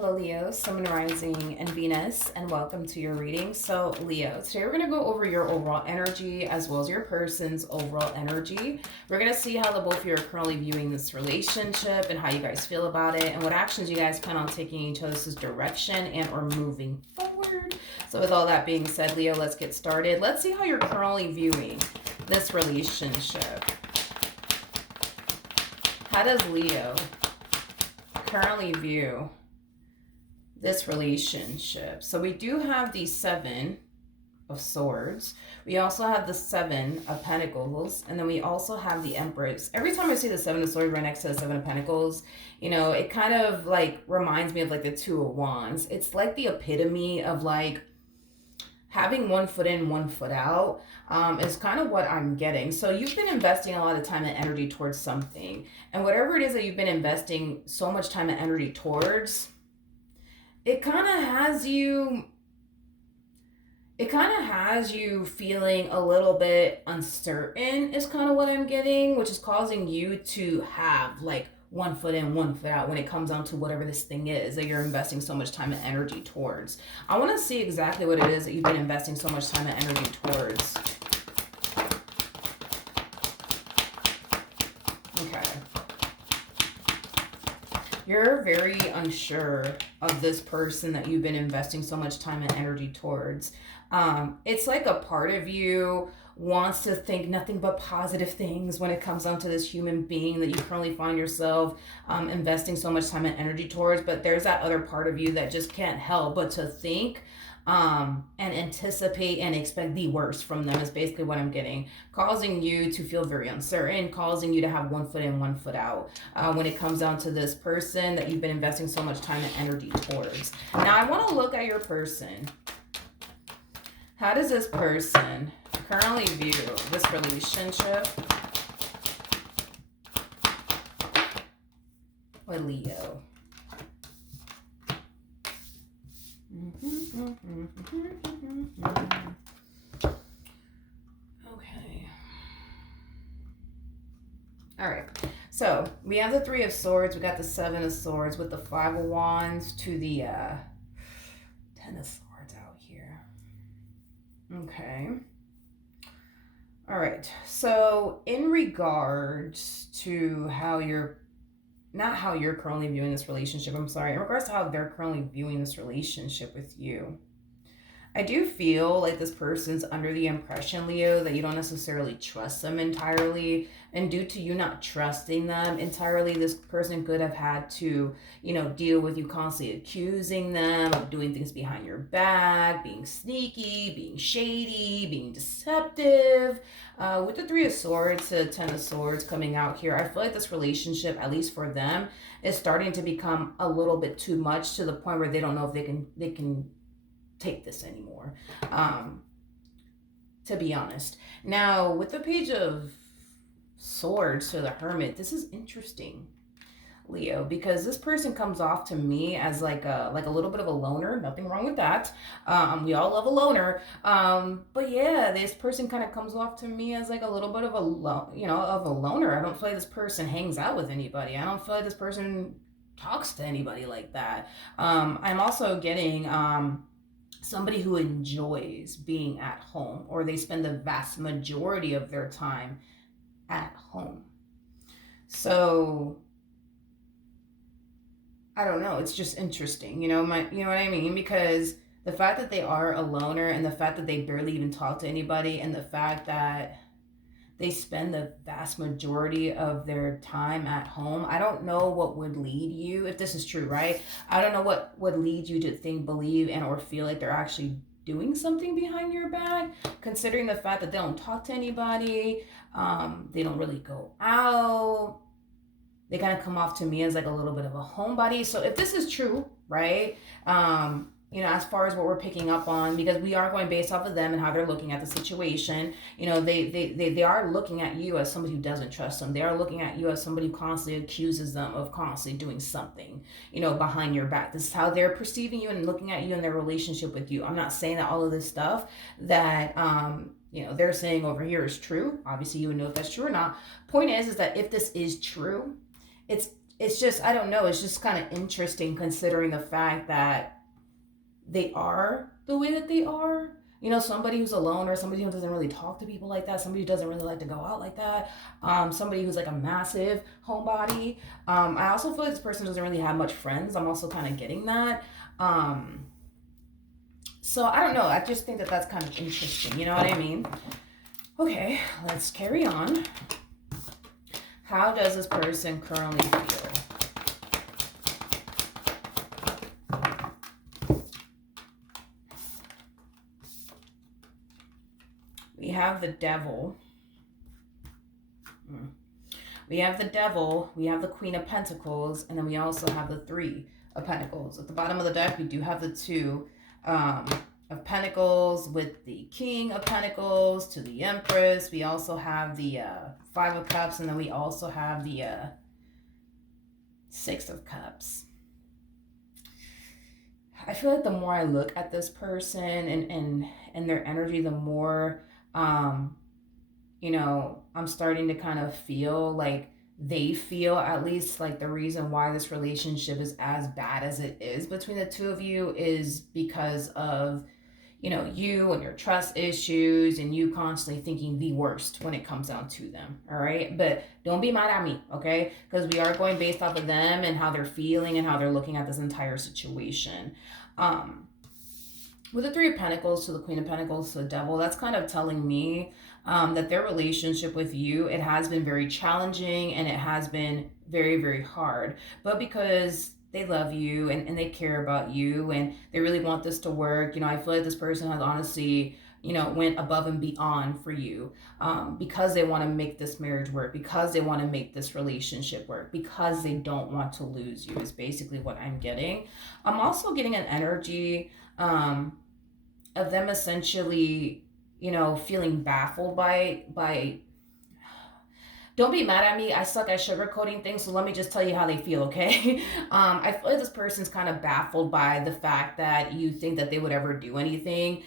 Hello, Leo, Sun, Rising, and Venus, and welcome to your reading. So, Leo, today we're going to go over your overall energy as well as your person's overall energy. We're going to see how the both of you are currently viewing this relationship and how you guys feel about it and what actions you guys plan on taking each other's direction and or moving forward. So, with all that being said, Leo, let's get started. Let's see how you're currently viewing this relationship. How does Leo currently view this relationship? So we do have the Seven of Swords. We also have the Seven of Pentacles. And then we also have the Empress. Every time I see the Seven of Swords right next to the Seven of Pentacles, you know, it kind of like reminds me of like the Two of Wands. It's like the epitome of like having one foot in, one foot out, is kind of what I'm getting. So you've been investing a lot of time and energy towards something. And whatever it is that you've been investing so much time and energy towards, it kind of has you feeling a little bit uncertain is kind of what I'm getting, which is causing you to have like one foot in, one foot out when it comes down to whatever this thing is that you're investing so much time and energy towards. I want to see exactly what it is that you've been investing so much time and energy towards. Okay. You're very unsure of this person that you've been investing so much time and energy towards. It's like a part of you wants to think nothing but positive things when it comes down to this human being that you currently find yourself investing so much time and energy towards. But there's that other part of you that just can't help but to think and anticipate and expect the worst from them is basically what I'm getting, causing you to feel very uncertain, causing you to have one foot in, one foot out when it comes down to this person that you've been investing so much time and energy towards. Now I want to look at your person. How does this person currently view this relationship with Leo? Okay. All right. So we have the Three of Swords. We got the Seven of Swords with the Five of Wands to the Ten of Swords out here. Okay. All right. So in regards to how you're not how you're currently viewing this relationship, I'm sorry, in regards to how they're currently viewing this relationship with you, I do feel like this person's under the impression, Leo, that you don't necessarily trust them entirely. And due to you not trusting them entirely, this person could have had to, you know, deal with you constantly accusing them of doing things behind your back, being sneaky, being shady, being deceptive. With the Three of Swords to Ten of Swords coming out here, I feel like this relationship, at least for them, is starting to become a little bit too much to the point where they don't know if they can take this anymore, to be honest. Now with the Page of Swords to the Hermit, this is interesting, Leo, because this person comes off to me as like a little bit of a loner. Nothing wrong with that. We all love a loner. But yeah, this person kind of comes off to me as like a little bit of a loner. I don't feel like this person hangs out with anybody. I don't feel like this person talks to anybody like that. I'm also getting somebody who enjoys being at home, or they spend the vast majority of their time at home. So I don't know, it's just interesting, you know what I mean? Because the fact that they are a loner and the fact that they barely even talk to anybody and the fact that they spend the vast majority of their time at home. I don't know what would lead you, if this is true, right? I don't know what would lead you to think, believe, and or feel like they're actually doing something behind your back, considering the fact that they don't talk to anybody, they don't really go out. They kind of come off to me as like a little bit of a homebody. So if this is true, right? You know, as far as what we're picking up on, because we are going based off of them and how they're looking at the situation. You know, they are looking at you as somebody who doesn't trust them. They are looking at you as somebody who constantly accuses them of constantly doing something, you know, behind your back. This is how they're perceiving you and looking at you in their relationship with you. I'm not saying that all of this stuff that you know, they're saying over here is true. Obviously, you would know if that's true or not. Point is that if this is true, it's it's just, I don't know, it's just kind of interesting considering the fact that they are the way that they are. You know, somebody who's alone, or somebody who doesn't really talk to people like that, somebody who doesn't really like to go out like that, somebody who's like a massive homebody. I also feel like this person doesn't really have much friends. I'm also kind of getting that. So I don't know. I just think that that's kind of interesting. You know what I mean? Okay, let's carry on. How does this person currently feel? We have the Devil. We have the Devil, we have the Queen of Pentacles, and then we also have the Three of Pentacles. At the bottom of the deck, we do have the Two of Pentacles with the King of Pentacles to the Empress. We also have the Five of Cups, and then we also have the Six of Cups. I feel like the more I look at this person and their energy, the more you know, I'm starting to kind of feel like they feel, at least, like the reason why this relationship is as bad as it is between the two of you is because of, you know, you and your trust issues and you constantly thinking the worst when it comes down to them. All right. But don't be mad at me. Okay. Because we are going based off of them and how they're feeling and how they're looking at this entire situation. With the Three of Pentacles to the Queen of Pentacles to the Devil, that's kind of telling me that their relationship with you, it has been very challenging and it has been very, very hard. But because they love you and they care about you and they really want this to work, you know, I feel like this person has honestly, you know, went above and beyond for you because they want to make this marriage work, because they want to make this relationship work, because they don't want to lose you is basically what I'm getting. I'm also getting an energy of them essentially, you know, feeling baffled by don't be mad at me. I suck at sugarcoating things, so let me just tell you how they feel, okay? I feel like this person's kind of baffled by the fact that you think that they would ever do anything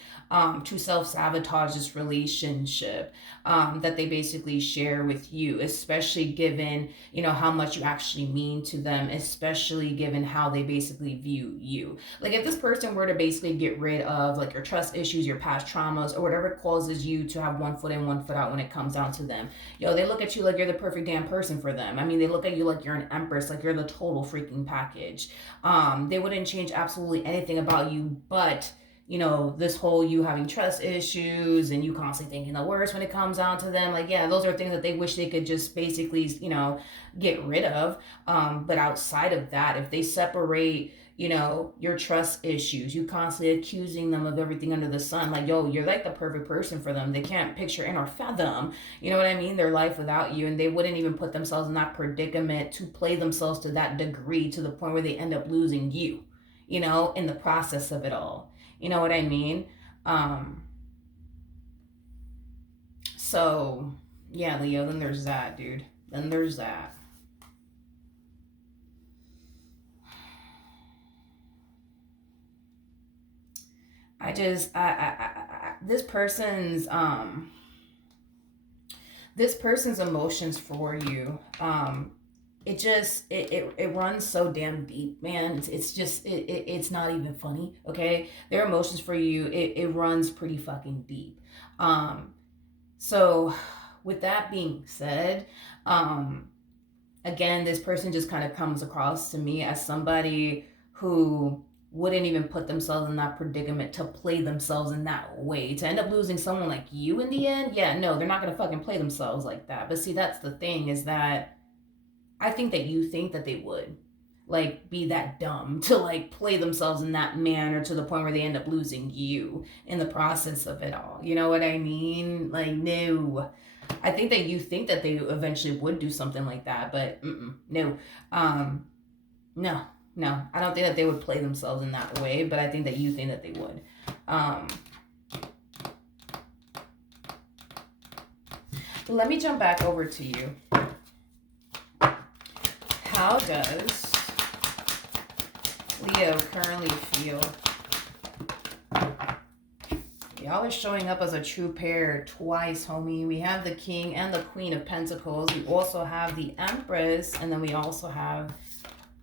to self-sabotage this relationship that they basically share with you, especially given, you know, how much you actually mean to them, especially given how they basically view you. Like if this person were to basically get rid of like your trust issues, your past traumas, or whatever causes you to have one foot in, one foot out when it comes down to them, yo, they look at you like you're the perfect damn person for them. I mean, they look at you like you're an empress, like you're the total freaking package. They wouldn't change absolutely anything about you, but you know, this whole you having trust issues and you constantly thinking the worst when it comes down to them. Like, yeah, those are things that they wish they could just basically, you know, get rid of. But outside of that, if they separate, you know, your trust issues, you constantly accusing them of everything under the sun, like, yo, you're like the perfect person for them. They can't picture in or fathom, you know what I mean, their life without you. And they wouldn't even put themselves in that predicament to play themselves to that degree, to the point where they end up losing you, you know, in the process of it all. You know what I mean? So, yeah, Leo, then there's that, dude. Then there's that. This person's emotions for you, it runs so damn deep, man. It's not even funny, okay? Their emotions for you, it runs pretty fucking deep. So with that being said, again, this person just kind of comes across to me as somebody who wouldn't even put themselves in that predicament to play themselves in that way, to end up losing someone like you in the end. Yeah, no, they're not gonna fucking play themselves like that. But see, that's the thing, is that I think that you think that they would like be that dumb to like play themselves in that manner to the point where they end up losing you in the process of it all. You know what I mean? Like, no. I think that you think that they eventually would do something like that, but no. No. No. I don't think that they would play themselves in that way, but I think that you think that they would. Let me jump back over to you. How does Leo currently feel? Y'all are showing up as a true pair twice, homie. We have the King and the Queen of Pentacles. We also have the Empress, and then we also have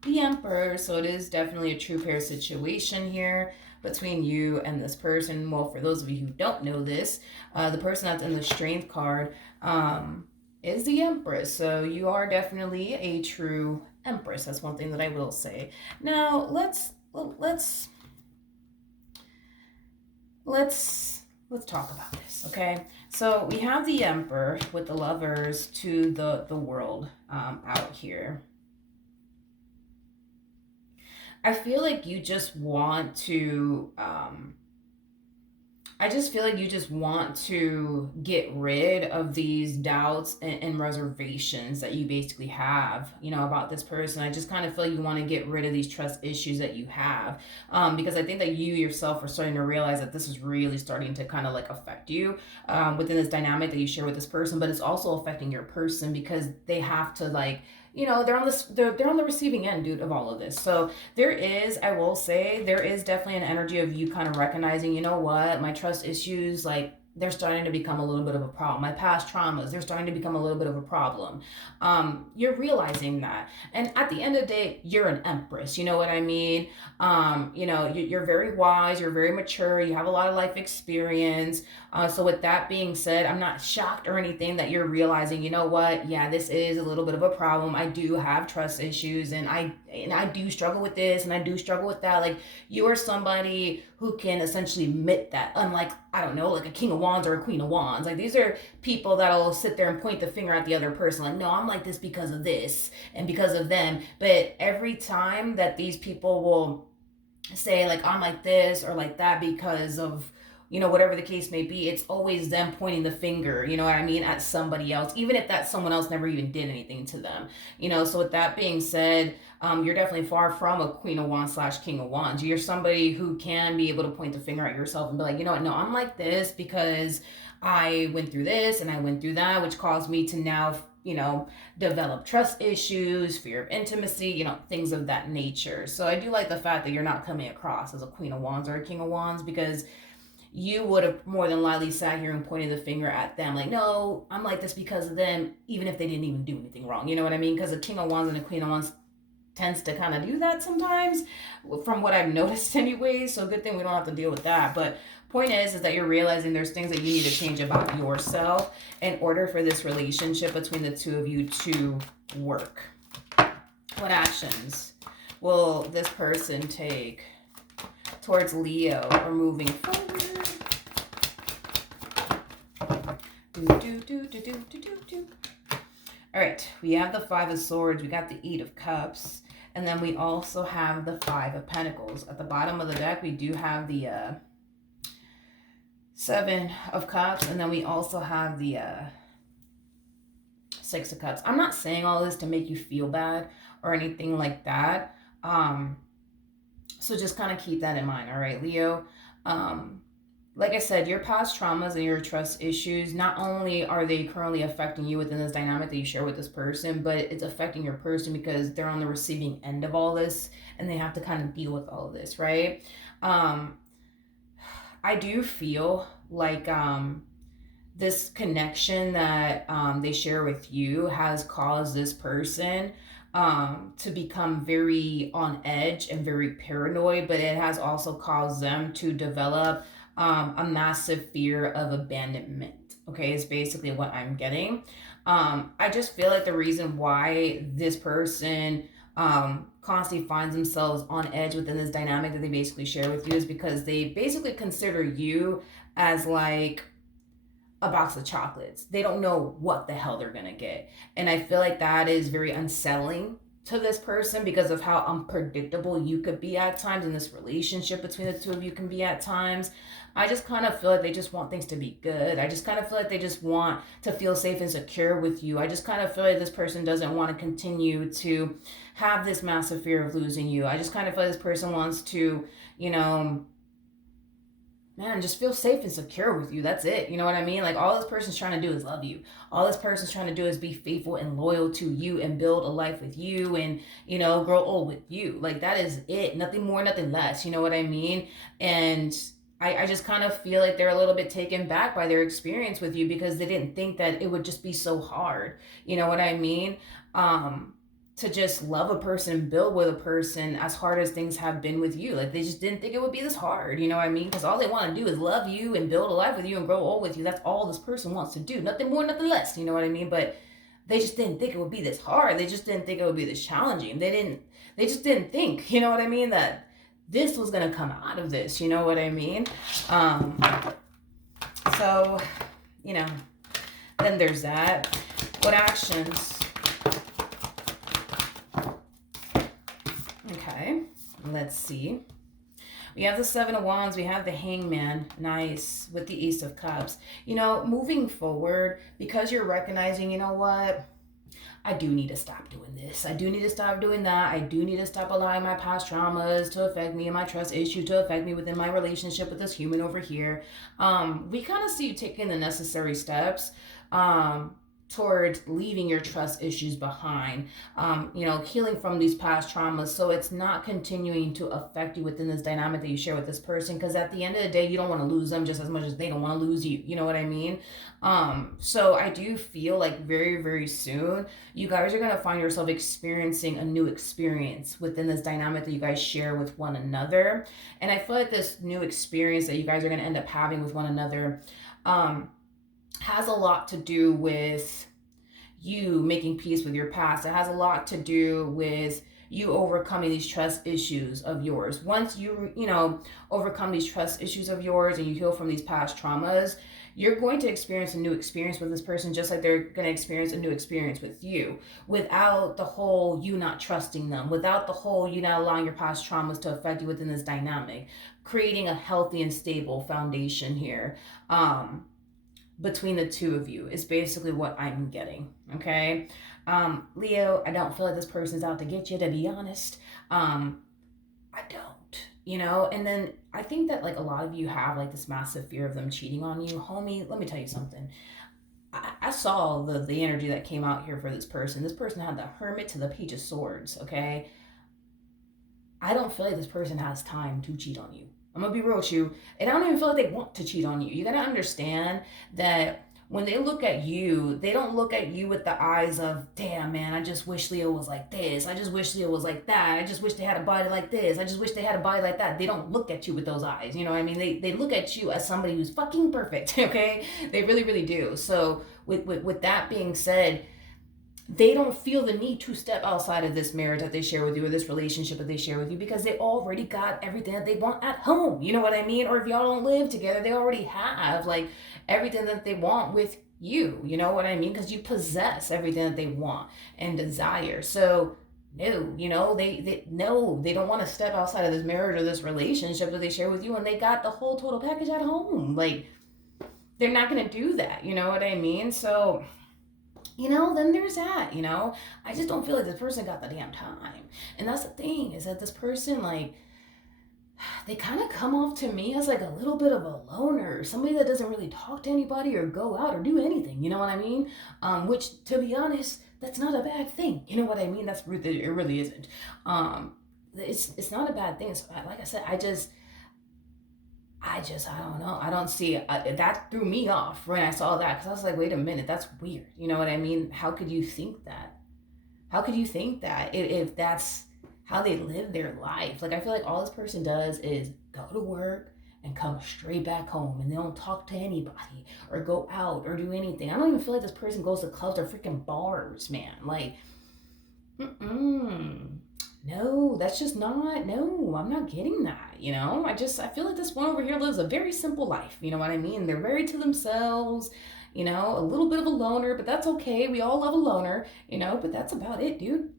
the Emperor. So it is definitely a true pair situation here between you and this person. Well, for those of you who don't know this, the person that's in the Strength card is the Empress. So you are definitely a true Empress. That's one thing that I will say. Now let's talk about this, okay? So we have the Emperor with the Lovers to the World out here. I feel like you just want to I just feel like you just want to get rid of these doubts and reservations that you basically have, you know, about this person. I just kind of feel like you want to get rid of these trust issues that you have, because I think that you yourself are starting to realize that this is really starting to kind of like affect you within this dynamic that you share with this person, but it's also affecting your person because they have to like, you know, they're on the receiving end, dude, of all of this. So there is, I will say, there is definitely an energy of you kind of recognizing, you know what, my trust issues, like, they're starting to become a little bit of a problem. My past traumas, they're starting to become a little bit of a problem. You're realizing that. And at the end of the day, you're an Empress. You know what I mean? You know, you're very wise. You're very mature. You have a lot of life experience. So with that being said, I'm not shocked or anything that you're realizing, you know what? Yeah, this is a little bit of a problem. I do have trust issues and I do struggle with this and I do struggle with that. Like, you are somebody who can essentially admit that, unlike, I don't know, like a King of Wands or a Queen of Wands. Like, these are people that'll sit there and point the finger at the other person. Like, no, I'm like this because of this and because of them. But every time that these people will say, like, I'm like this or like that because of, you know, whatever the case may be, it's always them pointing the finger, you know what I mean, at somebody else, even if that someone else never even did anything to them, you know. So with that being said, you're definitely far from a Queen of Wands / King of Wands. You're somebody who can be able to point the finger at yourself and be like, you know what, no, I'm like this because I went through this and I went through that, which caused me to now, you know, develop trust issues, fear of intimacy, you know, things of that nature. So I do like the fact that you're not coming across as a Queen of Wands or a King of Wands, because you would have more than likely sat here and pointed the finger at them like, no, I'm like this because of them, even if they didn't even do anything wrong. You know what I mean? Because a King of Wands and a Queen of Wands tends to kind of do that sometimes, from what I've noticed anyway. So good thing we don't have to deal with that. But point is that you're realizing there's things that you need to change about yourself in order for this relationship between the two of you to work. What actions will this person take towards Leo or moving forward? All right, we have the Five of Swords, we got the Eight of Cups, and then we also have the Five of Pentacles. At the bottom of the deck, we do have the Seven of Cups, and then we also have the Six of Cups. I'm not saying all this to make you feel bad or anything like that. So just kind of keep that in mind, all right, Leo? Like I said, your past traumas and your trust issues, not only are they currently affecting you within this dynamic that you share with this person, but it's affecting your person because they're on the receiving end of all this and they have to kind of deal with all of this, right? I do feel like this connection that they share with you has caused this person to become very on edge and very paranoid, but it has also caused them to develop a massive fear of abandonment. Okay, is basically what I'm getting. I just feel like the reason why this person constantly finds themselves on edge within this dynamic that they basically share with you is because they basically consider you as like a box of chocolates. They don't know what the hell they're gonna get. And I feel like that is very unsettling to this person because of how unpredictable you could be at times, and this relationship between the two of you can be at times. I just kind of feel like they just want things to be good. I just kind of feel like they just want to feel safe and secure with you. I just kind of feel like this person doesn't want to continue to have this massive fear of losing you. I just kind of feel like this person wants to, you know, man, just feel safe and secure with you. That's it. You know what I mean? Like, all this person's trying to do is love you. All this person's trying to do is be faithful and loyal to you and build a life with you and, you know, grow old with you. Like, that is it. Nothing more, nothing less. You know what I mean? And I just kind of feel like they're a little bit taken back by their experience with you because they didn't think that it would just be so hard. You know what I mean? Um, to just love a person, build with a person as hard as things have been with you. Like they just didn't think it would be this hard. You know what I mean? Because all they want to do is love you and build a life with you and grow old with you. That's all this person wants to do. Nothing more, nothing less. You know what I mean? But they just didn't think it would be this hard. They just didn't think it would be this challenging. They just didn't think, you know what I mean, that this was gonna come out of this, you know what I mean? Um, so, you know, then there's that. What actions? Okay, let's see. We have the Seven of Wands, we have the Hangman, nice, with the Ace of Cups. You know, moving forward, because you're recognizing, you know what, I do need to stop doing this. I do need to stop doing that. I do need to stop allowing my past traumas to affect me and my trust issue to affect me within my relationship with this human over here. We kind of see you taking the necessary steps. Toward leaving your trust issues behind, you know, healing from these past traumas so it's not continuing to affect you within this dynamic that you share with this person, because at the end of the day you don't want to lose them just as much as they don't want to lose you, you know what I mean? So I do feel like very, very soon you guys are going to find yourself experiencing a new experience within this dynamic that you guys share with one another. And I feel like this new experience that you guys are going to end up having with one another has a lot to do with you making peace with your past. It has a lot to do with you overcoming these trust issues of yours. Once you know, overcome these trust issues of yours and you heal from these past traumas, you're going to experience a new experience with this person just like they're going to experience a new experience with you, without the whole you not trusting them, without the whole you not allowing your past traumas to affect you within this dynamic, creating a healthy and stable foundation here. Between the two of you is basically what I'm getting. Okay. Leo, I don't feel like this person's out to get you, to be honest. I don't, you know. And then I think that like a lot of you have like this massive fear of them cheating on you. Homie, let me tell you something. I saw the energy that came out here for this person. This person had the Hermit to the Page of Swords. Okay. I don't feel like this person has time to cheat on you. I'm gonna be real with you. And I don't even feel like they want to cheat on you. You gotta understand that when they look at you, they don't look at you with the eyes of, damn man, I just wish Leo was like this. I just wish Leo was like that. I just wish they had a body like this. I just wish they had a body like that. They don't look at you with those eyes. You know what I mean? They look at you as somebody who's fucking perfect, okay? They really, really do. So with that being said, they don't feel the need to step outside of this marriage that they share with you or this relationship that they share with you, because they already got everything that they want at home. You know what I mean? Or if y'all don't live together, they already have like everything that they want with you. You know what I mean? Because you possess everything that they want and desire. So no, you know, they no, they don't want to step outside of this marriage or this relationship that they share with you, and they got the whole total package at home. Like they're not gonna do that. You know what I mean? So you know, then there's that, you know. I just don't feel like this person got the damn time. And that's the thing, is that this person, like, they kind of come off to me as like a little bit of a loner, somebody that doesn't really talk to anybody or go out or do anything, you know what I mean? Which, to be honest, that's not a bad thing. You know what I mean? It really isn't. It's not a bad thing. So, like I said, I don't know. I don't see it. That threw me off when I saw that, because I was like, wait a minute, that's weird. You know what I mean? How could you think that? How could you think that if that's how they live their life? Like, I feel like all this person does is go to work and come straight back home, and they don't talk to anybody or go out or do anything. I don't even feel like this person goes to clubs or freaking bars, man. Like, no, that's just not, no, I'm not getting that, you know? I feel like this one over here lives a very simple life, you know what I mean? They're very to themselves, you know, a little bit of a loner, but that's okay. We all love a loner, you know, but that's about it, dude.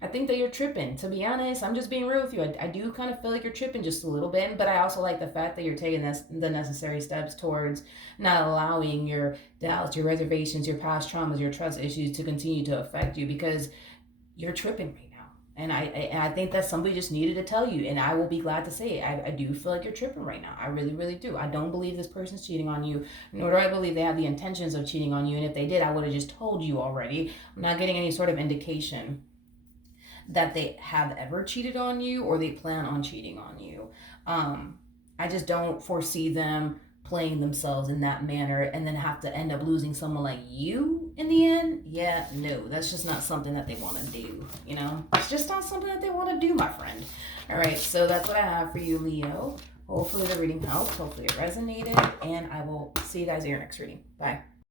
I think that you're tripping. To be honest, I'm just being real with you. I do kind of feel like you're tripping just a little bit, but I also like the fact that you're taking the necessary steps towards not allowing your doubts, your reservations, your past traumas, your trust issues to continue to affect you, because you're tripping right now. And I think that somebody just needed to tell you, and I will be glad to say it. I do feel like you're tripping right now. I really, really do. I don't believe this person's cheating on you, nor do I believe they have the intentions of cheating on you. And if they did, I would have just told you already. I'm not getting any sort of indication that they have ever cheated on you or they plan on cheating on you. I just don't foresee them playing themselves in that manner and then have to end up losing someone like you in the end. Yeah, no, that's just not something that they want to do, you know? It's just not something that they want to do, my friend. All right, so that's what I have for you, Leo. Hopefully the reading helped. Hopefully it resonated. And I will see you guys in your next reading. Bye.